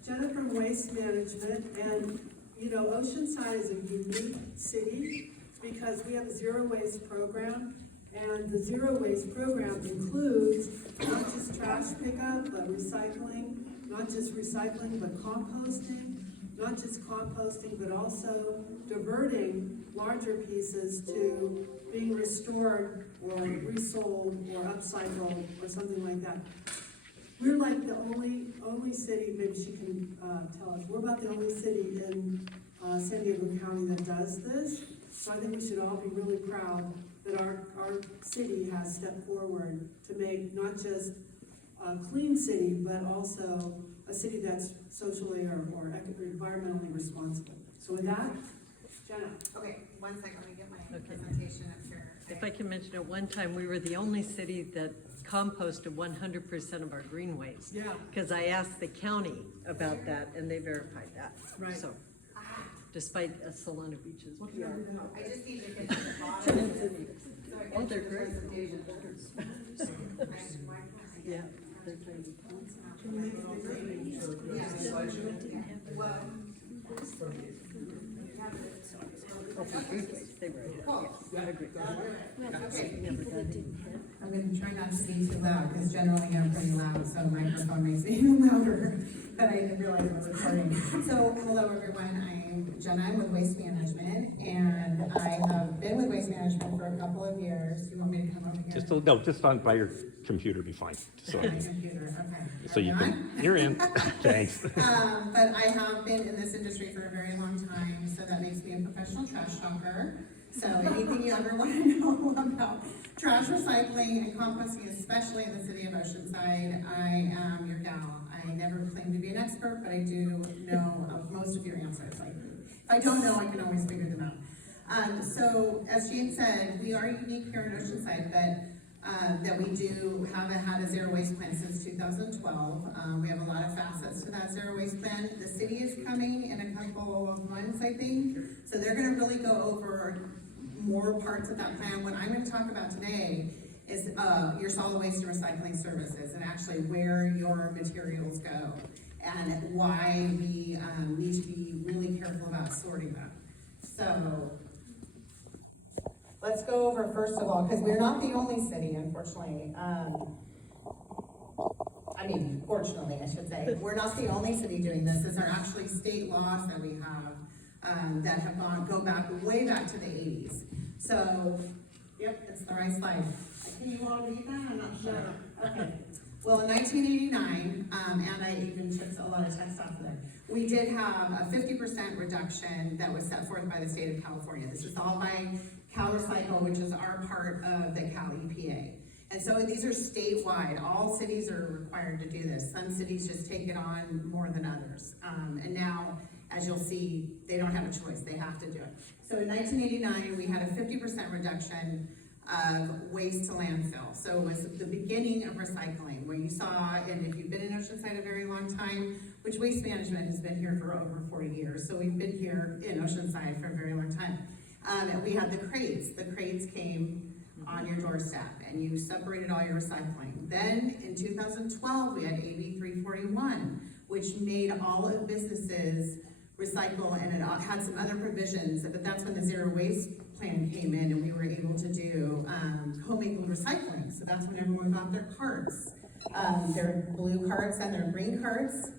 Jenna from Waste Management, and, you know, Oceanside is a unique city because we have a zero waste program, and the zero waste program includes not just trash pickup, but recycling, not just recycling, but composting, not just composting, but also diverting larger pieces to being restored or resold or upcycled or something like that. We're like the only city, maybe she can, tell us, we're about the only city in, San Diego County that does this. So I think we should all be really proud that our city has stepped forward to make not just a clean city, but also a city that's socially or environmentally responsible. So with that, Jenna. Okay, one second, let me get my Okay. presentation up here. If I can mention, at one time, we were the only city that composted 100% of our green waste. Yeah. Because I asked the county about that, and they verified that. Right. So, despite Solana Beach's PR. I just need to get to the bottom. So I Oh, get they're to the great. presentation. Yeah, they're trying to. Well, Oh, for food waste, they were, yes, I agree. okay. Never done it. I'm gonna try not to be too loud, because generally I'm pretty loud, so the microphone makes me even louder, but I didn't realize I was recording. So, hello everyone, I'm Jenna, I'm with Waste Management, and I have been with Waste Management for a couple of years. You want me to come over here? just on by your computer be fine, so, My computer, okay. so you Am I on? can, you're in, thanks. But I have been in this industry for a very long time, so that makes me a professional trash talker. So anything you ever want to know about trash recycling and composting, especially in the city of Oceanside, I am your gal. I never claim to be an expert, but I do know of most of your answers. If I don't know, I can always figure them out. So as Jane said, we are unique here in Oceanside, that we do have had a zero waste plan since 2012. We have a lot of facets to that zero waste plan. The city is coming in a couple of months, I think. So they're gonna really go over more parts of that plan. What I'm gonna talk about today is your solid waste and recycling services, and actually where your materials go, and why we need to be really careful about sorting them. So let's go over first of all, because we're not the only city, unfortunately. Fortunately, I should say. We're not the only city doing this. These are actually state laws that we have that have go back way back to the 80s. So, yep, it's the right slide. Can you all read that? I'm not sure. Okay. Well, in 1989, and I even took a lot of text off of there, we did have a 50% reduction that was set forth by the state of California. This is all by CalRecycle, which is our part of the Cal EPA. And so these are statewide. All cities are required to do this. Some cities just take it on more than others. And now, as you'll see, they don't have a choice. They have to do it. So in 1989, we had a 50% reduction of waste to landfill. So it was the beginning of recycling, where you saw, and if you've been in Oceanside a very long time, which Waste Management has been here for over 40 years, so we've been here in Oceanside for a very long time. And we had the crates. The crates came on your doorstep, and you separated all your recycling. Then in 2012, we had AB 341, which made all of businesses recycle, and it had some other provisions, but that's when the zero waste plan came in, and we were able to do commingled recycling. So that's when everyone got their carts, their blue carts and their green carts.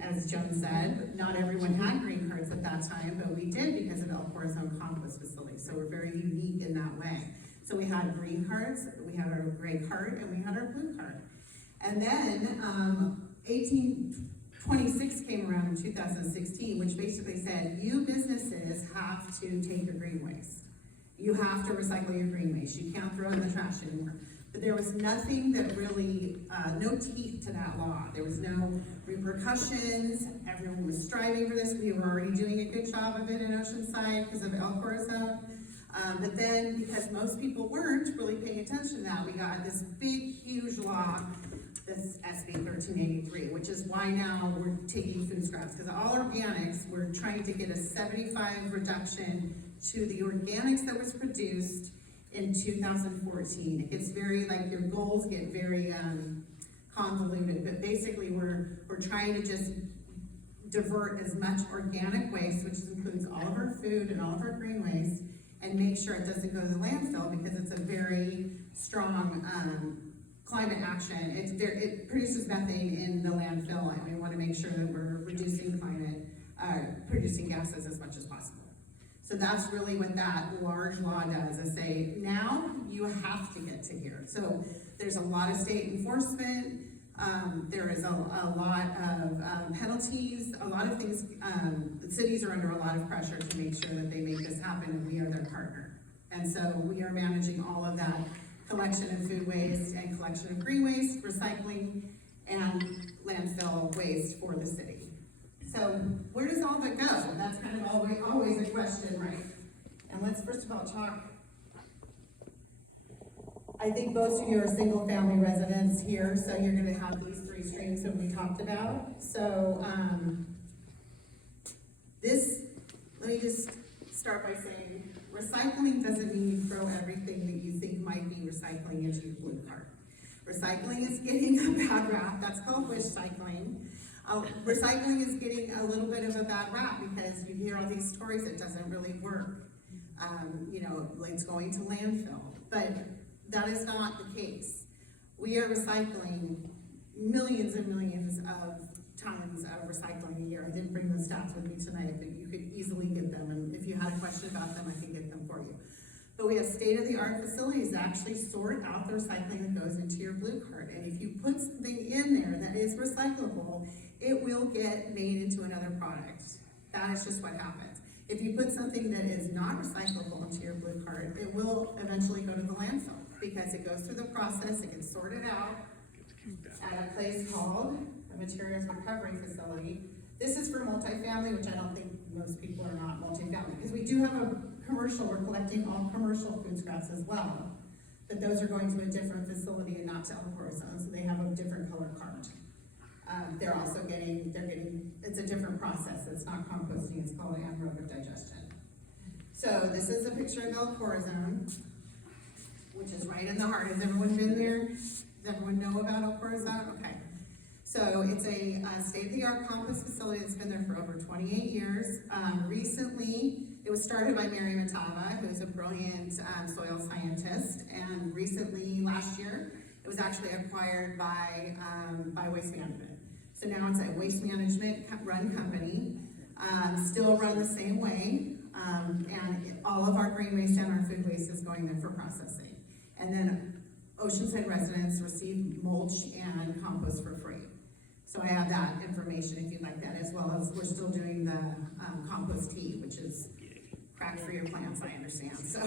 As Joan said, not everyone had green carts at that time, but we did because of El Corazon Compost Facility. So we're very unique in that way. So we had green cards, we had our gray card, and we had our blue card. And then, 1826 came around in 2016, which basically said, you businesses have to take your green waste. You have to recycle your green waste. You can't throw it in the trash anymore. But there was nothing that really, no teeth to that law. There was no repercussions. Everyone was striving for this. We were already doing a good job of it in Oceanside because of El Corazon. But then, because most people weren't really paying attention to that, we got this big, huge law, this SB 1383, which is why now we're taking food scraps. Because all organics, we're trying to get a 75 reduction to the organics that was produced in 2014. It gets very, like, your goals get very convoluted, but basically we're trying to just divert as much organic waste, which includes all of our food and all of our green waste, and make sure it doesn't go to the landfill, because it's a very strong climate action. It produces methane in the landfill, and we want to make sure that we're reducing producing gases as much as possible. So that's really what that large law does, is say, now you have to get to here. So there's a lot of state enforcement, there is a lot of penalties, a lot of things. The cities are under a lot of pressure to make sure that they make this happen, and we are their partner. And so we are managing all of that collection of food waste and collection of green waste, recycling, and landfill waste for the city. So where does all that go? That's kind of always a question, right? And let's first of all talk, I think most of you are single family residents here, so you're gonna have these three streams that we talked about. So let me just start by saying, recycling doesn't mean you throw everything that you think might be recycling into your blue cart. Recycling is getting a bad rap, that's called wish cycling. Recycling is getting a little bit of a bad rap because you hear all these stories, it doesn't really work. It's going to landfill, but that is not the case. We are recycling millions and millions of tons of recycling a year. I didn't bring the stats with me tonight, but you could easily get them, and if you had a question about them, I can get them for you. But we have state-of-the-art facilities that actually sort out the recycling that goes into your blue cart, and if you put something in there that is recyclable, it will get made into another product. That is just what happens. If you put something that is not recyclable into your blue cart, it will eventually go to the landfill, because it goes through the process, it gets sorted out at a place called a materials recovery facility. This is for multifamily, which I don't think most people are not multifamily, because we do have a commercial, we're collecting all commercial food scraps as well, but those are going to a different facility and not to El Corazon, so they have a different color cart. They're getting, it's a different process, it's not composting, it's called anaerobic digestion. So this is a picture of El Corazon, which is right in the heart. Has everyone been there? Does everyone know about El Corazon? Okay. So it's a state-of-the-art compost facility that's been there for over 28 years. Recently, it was started by Mary Matava, who's a brilliant soil scientist, and recently, last year, it was actually acquired by Waste Management. So now it's a Waste Management run company, still run the same way, and all of our green waste and our food waste is going there for processing. And then Oceanside residents receive mulch and compost for free. So I have that information if you'd like that, as well as we're still doing the compost tea, which is crack for your plants, I understand, so.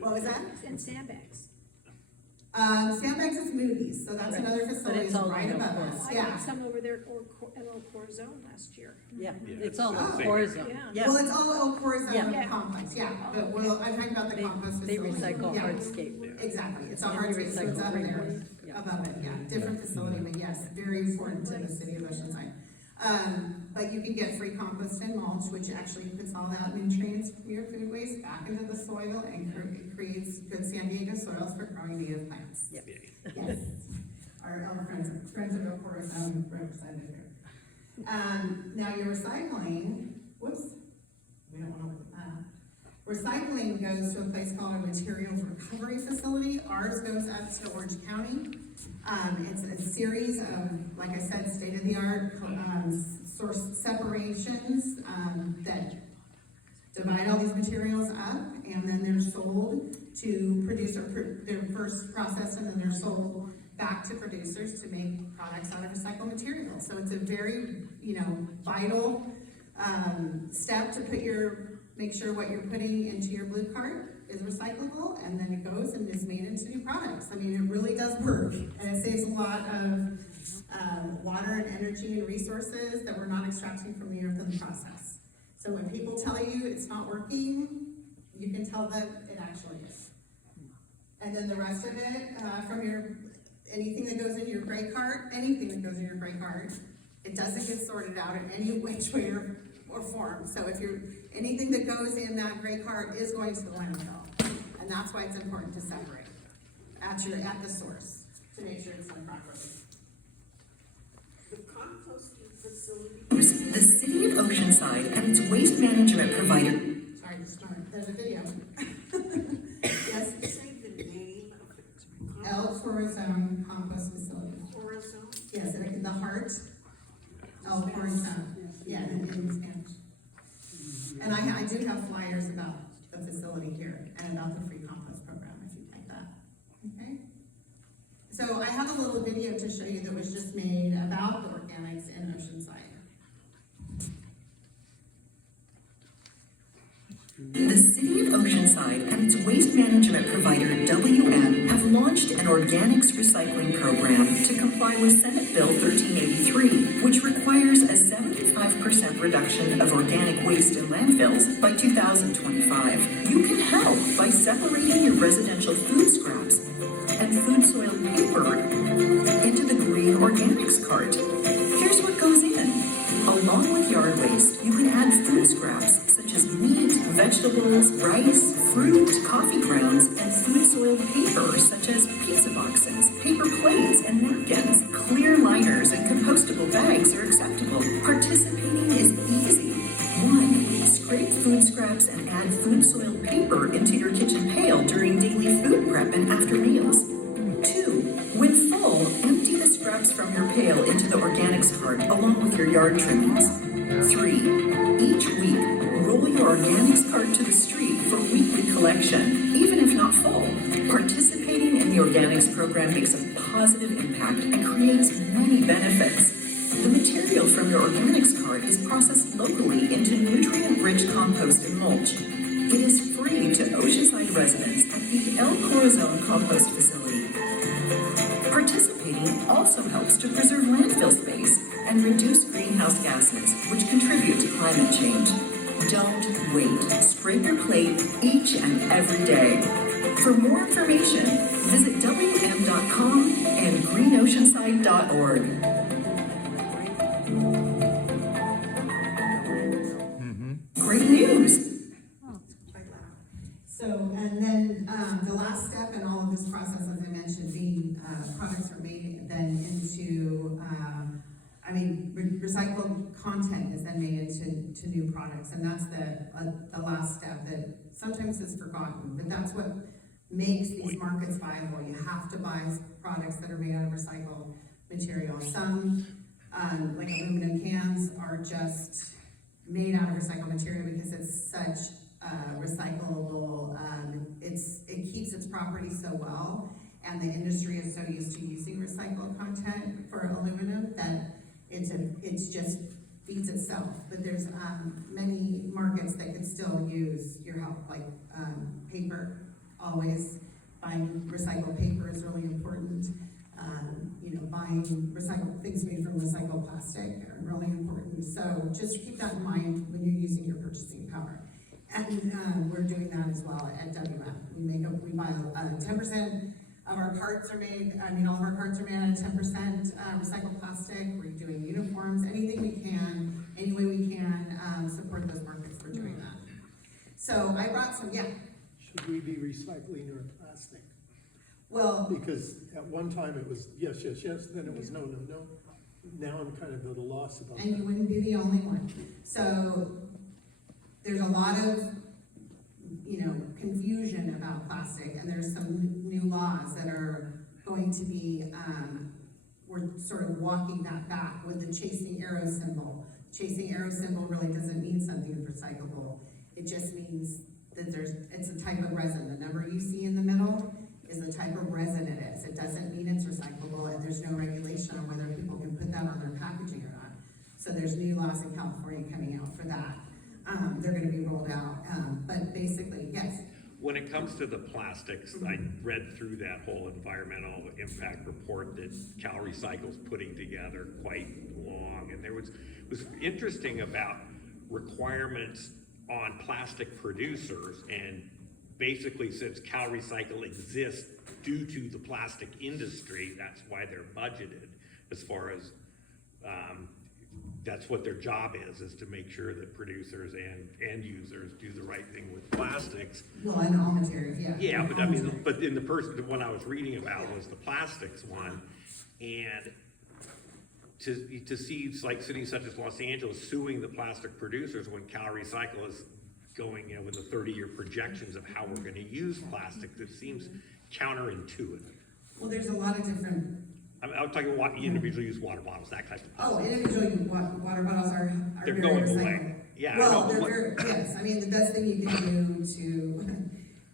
What was that? And sandbags. Sandbags is Moody's, so that's another facility it's all right above us, I yeah. got some over there at El Corazon last year. Yeah, Yeah, it's all oh. the Corazon. Yeah. Yeah, Well, it's all El Corazon Yeah. complex, yeah, but I'm talking about the compost they facility. recycle Yeah. hardscape. Exactly, it's a And hard they space, so it's recycle up green there, waste, yeah. above it, yeah, different facility, but yes, very important to the city of Oceanside. But you can get free compost and mulch, which actually puts all that nutrients from your food waste back into the soil and creates good San Diego soils for growing native plants. Yep. Yes, our friends of El Corazon represented here. Now your recycling, whoops, we don't want to, recycling goes to a place called a materials recovery facility. Ours goes up to Orange County. It's a series of, like I said, state-of-the-art source separations that divide all these materials up, and then they're sold to produce their first process, and then they're sold back to producers to make products out of recycled materials. So it's a very, vital, step to make sure what you're putting into your blue cart is recyclable, and then it goes and is made into new products. I mean, it really does work, and it saves a lot of, water and energy and resources that we're not extracting from the earth in the process. So when people tell you it's not working, you can tell them it actually is. And then the rest of it, anything that goes in your gray cart, it doesn't get sorted out in any which way or form. So anything that goes in that gray cart is going to the landfill. And that's why it's important to separate at the source, to make sure it's done properly. The composting facility. The City of Oceanside and its waste management provider. Sorry, there's a video. Yes, Can you say the name of it? El Corazon Compost Facility. Corazon? Yes, and the heart, El Corazon, yeah, in Spanish. And I do have flyers about the facility here and about the free compost program, if you'd like that. Okay? So I have a little video to show you that was just made about the organics in Oceanside. The City of Oceanside and its waste management provider, WM, have launched an organics recycling program to comply with Senate Bill 1383, which requires a 75% reduction of organic waste in landfills by 2025. You can help by separating your residential food scraps and food soil paper into the green organics cart. Here's what goes in. Along with yard waste, you can add food scraps such as meat, vegetables, rice, fruit, coffee grounds, and food soil paper such as pizza boxes, paper plates, and napkins. Clear liners and compostable bags are acceptable. Participating is easy. 1. Scrape food scraps and add food soil paper into your kitchen pail during daily food prep and after meals. 2. When full, empty the scraps from your pail into the organics cart along with your yard trimmings. 3. Each week, roll your organics cart to the street for weekly collection, even if not full. Participating in the organics program makes a positive impact and creates many benefits. The material from your organics cart is processed locally into nutrient-rich compost and mulch. It is free to Oceanside residents at the El Corazon Compost Facility. Participating also helps to preserve landfill space and reduce greenhouse gases, which contribute to climate change. Don't wait. Scrape your plate each and every day. For more information, visit WM.com and greenoceanside.org. Great news! So, and then, the last step in all of this process, as I mentioned, products are made then into, recycled content is then made into new products, and that's the last step that sometimes is forgotten, but that's what makes these markets viable. You have to buy products that are made out of recycled material. Some, like aluminum cans, are just made out of recycled material because it's such recyclable, it keeps its properties so well, and the industry is so used to using recycled content for aluminum that it's just feeds itself. But there's many markets that could still use your help, like paper. Always buying recycled paper is really important. Buying recycled things made from recycled plastic are really important. So just keep that in mind when you're using your purchasing power. And we're doing that as well at WM. We buy 10% of our carts are made, all of our carts are made out of 10% recycled plastic. We're doing uniforms, anything we can, any way we can, support those markets. We're doing that. So I brought some, Should we be recycling our plastic? Well, Because at one time it was yes, then it was no. Now I'm kind of at a loss about and you that. wouldn't be the only one. So there's a lot of, confusion about plastic, and there's some new laws that are going to be, we're sort of walking that back with the chasing arrow symbol. Chasing arrow symbol really doesn't mean something is recyclable. It just means that it's a type of resin. The number you see in the middle is the type of resin it is. It doesn't mean it's recyclable, and there's no regulation on whether people can put that on their packaging or not. So there's new laws in California coming out for that. They're gonna be rolled out, but basically, yes. When it comes to the plastics, I read through that whole environmental impact report that Cal Recycle's putting together quite long, and there was interesting about requirements on plastic producers, and basically since Cal Recycle exists due to the plastic industry, that's why they're budgeted as far as, that's what their job is to make sure that producers and end users do the right thing with plastics. Well, and all materials, yeah. Yeah, but I mean, but in the one I was reading about was the plastics one, and to see like cities such as Los Angeles suing the plastic producers when Cal Recycle is going, with the 30-year projections of how we're gonna use plastic, that seems counterintuitive. Well, there's a lot of different. I'm talking about individually used water bottles, that type of stuff. Oh, individual water bottles are They're very going recyclable. away. Yeah, Well, I know. they're very, yes, I mean, the best thing you can do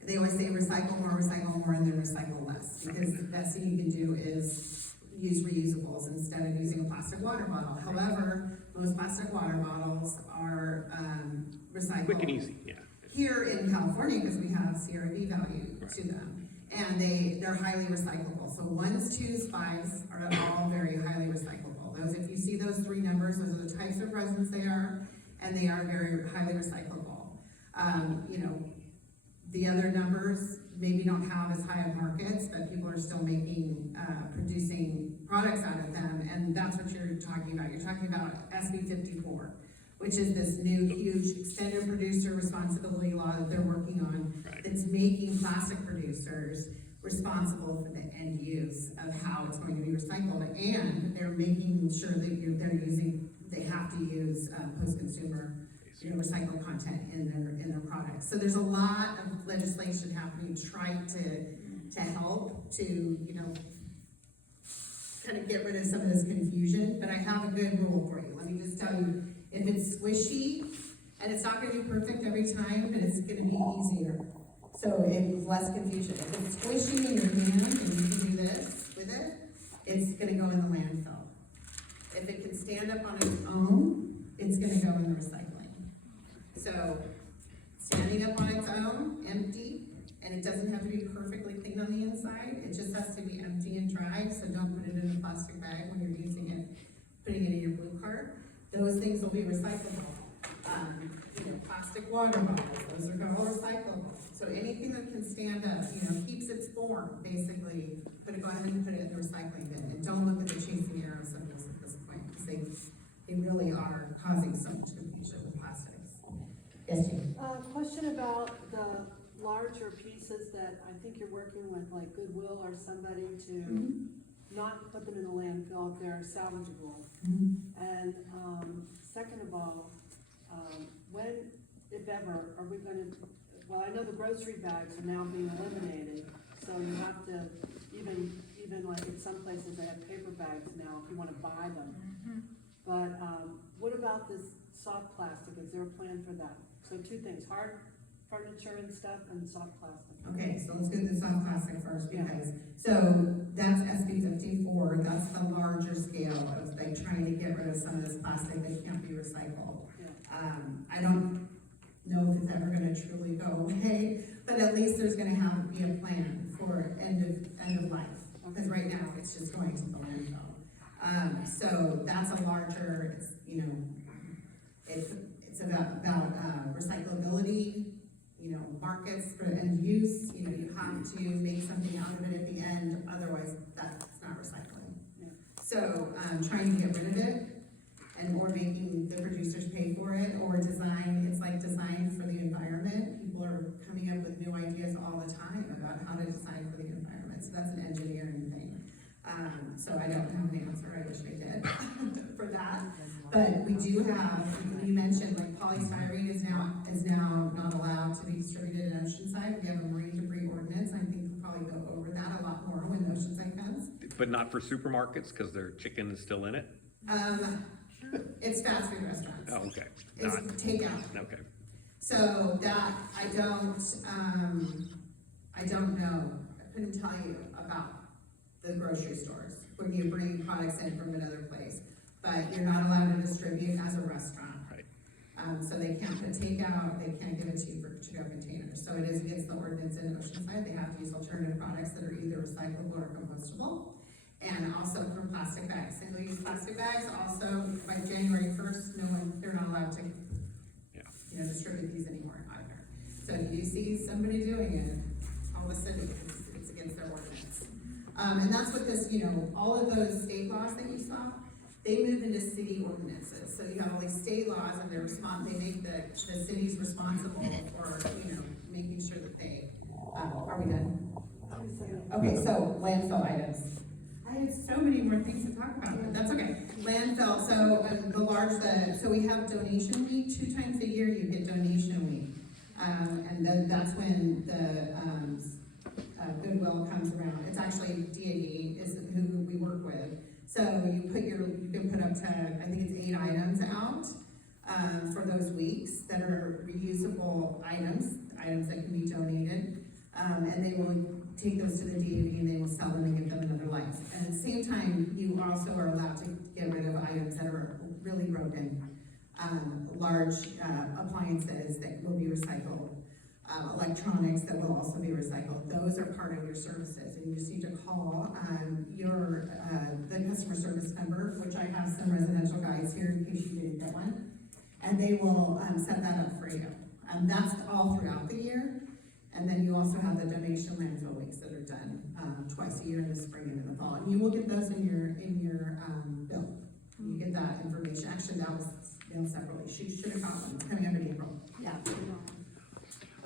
they always say recycle more, and then recycle less. Because the best thing you can do is use reusables instead of using a plastic water bottle. However, most plastic water bottles are, recyclable. Quick and easy, yeah. Here in California, because we have CRV value to them, and they're highly recyclable. So 1s, 2s, 5s are all very highly recyclable. Those, if you see those three numbers, those are the types of resins they are, and they are very highly recyclable. The other numbers maybe don't have as high of markets, but people are still making, producing products out of them, and that's what you're talking about. You're talking about SB 54. Which is this new huge extended producer responsibility law that they're working on. Right. That's making plastic producers responsible for the end use of how it's going to be recycled, and they're making sure that they have to use post-consumer recycled content in their products. So there's a lot of legislation happening to try to help to kind of get rid of some of this confusion. But I have a good rule for you. Let me just tell you. If it's squishy, and it's not gonna be perfect every time, but it's gonna be easier. So it's less confusion. If it's squishy in your hand and you can do this with it, it's gonna go in the landfill. If it can stand up on its own, it's gonna go in the recycling. So standing up on its own, empty, and it doesn't have to be perfectly clean on the inside, it just has to be empty and dry, so don't put it in a plastic bag when you're using it, putting it in your blue cart. Those things will be recyclable. Plastic water bottles, those are all recyclable. So anything that can stand up, keeps its form, basically, go ahead and put it in the recycling bin. And don't look at the chasing arrows of this at this point, because they really are causing so much confusion with plastics. Yes, Jane? Question about the larger pieces that I think you're working with, like Goodwill or somebody to not put them in the landfill if they're salvageable. And second of all, when, if ever, are we gonna, I know the grocery bags are now being eliminated, so you have to, even like in some places they have paper bags now if you wanna buy them. But what about this soft plastic? Is there a plan for that? So two things, hard furniture and stuff, and soft plastic. Okay, so let's do the soft plastic first, because, so that's SB 54, that's the larger scale of like trying to get rid of some of this plastic that can't be recycled. Yeah. I don't know if it's ever gonna truly go away, but at least there's gonna be a plan for end of life, because right now it's just going to the landfill. So that's a larger, it's about recyclability, markets for end use, you have to make something out of it at the end, otherwise that's not recycling. Yeah. So, trying to get rid of it, or making the producers pay for it, or it's like design for the environment. People are coming up with new ideas all the time about how to design for the environment, so that's an engineering thing. So I don't have an answer, I wish I did, for that. But we do have, you mentioned, like polystyrene is now not allowed to be distributed in Oceanside. We have a marine debris ordinance. I think we'll probably go over that a lot more when Oceanside comes. But not for supermarkets, because their chicken is still in it? It's fast food restaurants. Oh, okay. It's takeout. Okay. So that, I don't know, I couldn't tell you about the grocery stores, when you bring products in from another place. But you're not allowed to distribute as a restaurant. Right. So they can't put takeout, they can't give it to you for to-go containers. So it is against the ordinance in Oceanside, they have to use alternative products that are either recyclable or compostable. And also from plastic bags, single-use plastic bags, also by January first, they're not allowed to, distribute these anymore either. So if you see somebody doing it, all of a sudden, it's against their ordinance. And that's what this, all of those state laws that you saw, they move into city ordinances. So you have all these state laws and they make the cities responsible for, making sure that they, are we done? Okay, so landfill items. I have so many more things to talk about, but that's okay. Landfill, so we have donation week, 2 times a year you get donation week. And then that's when the, Goodwill comes around. It's actually DAE is who we work with. So you can put up to, I think it's 8 items out, for those weeks that are reusable items that can be donated. And they will take those to the DAV and they will sell them and give them another life. And at the same time, you also are allowed to get rid of items that are really broken, large appliances that will be recycled, electronics that will also be recycled. Those are part of your services, and you just need to call the customer service number, which I have some residential guys here in case you didn't get one, and they will set that up for you. That's all throughout the year. And then you also have the donation landfill weeks that are done twice a year in the spring and in the fall. And you will get those in your bill. You get that information. Actually, that was billed separately. She should have got one. It's coming up in April. Yeah.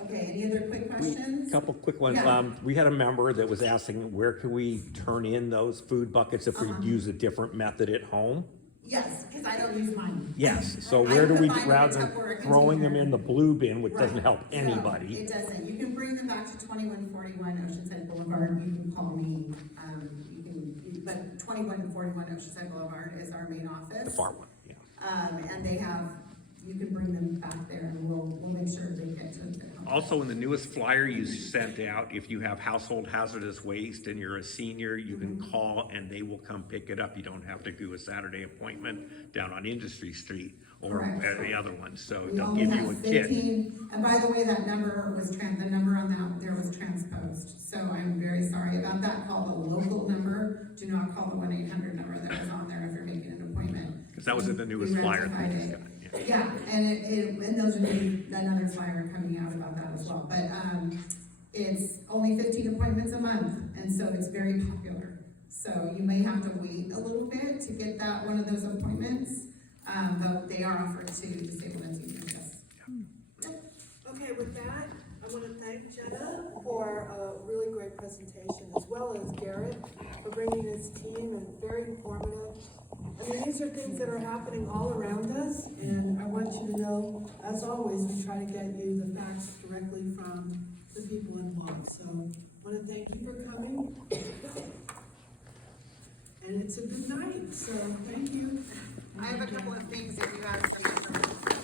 Okay, any other quick questions? Couple quick ones. Yeah. We had a member that was asking, where can we turn in those food buckets if we use a different method at home? Yes, because I don't use mine. Yes, so I where do put we, mine in a rather than Tupperware throwing them container. in the blue bin, which doesn't Right. help So, anybody? it doesn't. You can bring them back to 2141 Oceanside Boulevard. You can call me. But 2141 Oceanside Boulevard is our main office. The far one, yeah. And you can bring them back there and we'll make sure they get to the home. Also, in the newest flyer you sent out, if you have household hazardous waste and you're a senior, you can call and they will come pick it up. You don't have to do a Saturday appointment down on Industry Street or Correct. any other one, so We they'll only give you have a kit. 15, and by the way, that number was the number on that there was transposed. So I'm very sorry about that. Call the local number. Do not call the 1-800 number that was on there if you're making an appointment. Because that was in the newest We flyer that we rectified just it. got. Yeah, and those would be another flyer coming out about that as well, but, it's only 15 appointments a month, and so it's very popular. So you may have to wait a little bit to get one of those appointments, but they are offered to disabled and seniors, yes. Okay, with that, I want to thank Jenna for a really great presentation, as well as Garrett for bringing his team and very informative. I mean, these are things that are happening all around us, and I want you to know, as always, we try to get you the facts directly from the people involved. So I want to thank you for coming. And it's a good night, so thank you. I have a couple of things if you have some information.